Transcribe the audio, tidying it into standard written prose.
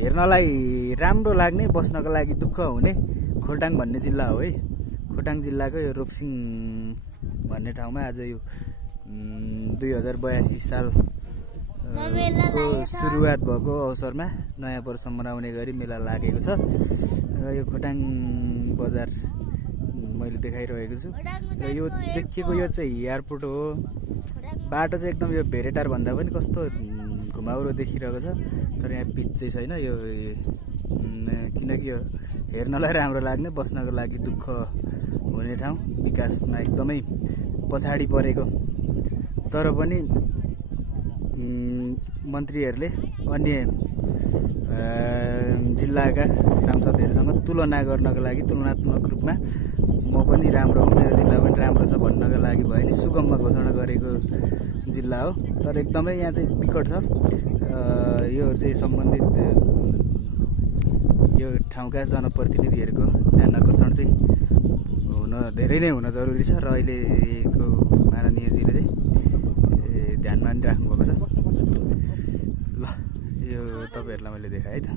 हेर्नलाई राम्रो लाग्ने बस्नको लागि दुःख हुने खोटाङ भन्ने जिल्ला हो है। खोटाङ जिल्लाको यो रोक्सिङ भन्ने ठाउँमा आज यो 2082 साल सुरुवात भएको अवसरमा नयाँ वर्ष मनाउने गरी मेला लागेको छ र यो खोटाङ बजार मैले देखाइरहेको छु र यो देखिएको यो चाहिँ एयरपोर्ट हो। बाटो चाहिँ एकदम यो भेरेटार भन्दा पनि कस्तो घुमाउरो देखिरहेको छ तर यहाँ पिच चाहिँ छैन यो किनकि यो हेर्नलाई राम्रो लाग्ने बस्नको लागि दुःख हुने ठाउँ विकासमा एकदमै पछाडि परेको तर पनि मन्त्रीहरूले अन्य जिल्लाका सांसदहरूसँग तुलना गर्नको लागि तुलनात्मक रूपमा म पनि राम्रो हो मेरो जिल्ला पनि राम्रो छ भन्नको लागि भयो नि सुगममा घोषणा गरेको जिल्ला हो तर एकदमै यहाँ चाहिँ विकट छ। यो चाहिँ सम्बन्धित यो ठाउँका जनप्रतिनिधिहरूको ध्यान आकर्षण चाहिँ धेरै नै हुन जरुरी छ र अहिलेको माननीयजीले चाहिँ ध्यानमा पनि राख्नुभएको छ। ल यो तपाईँहरूलाई मैले देखाएँ है त।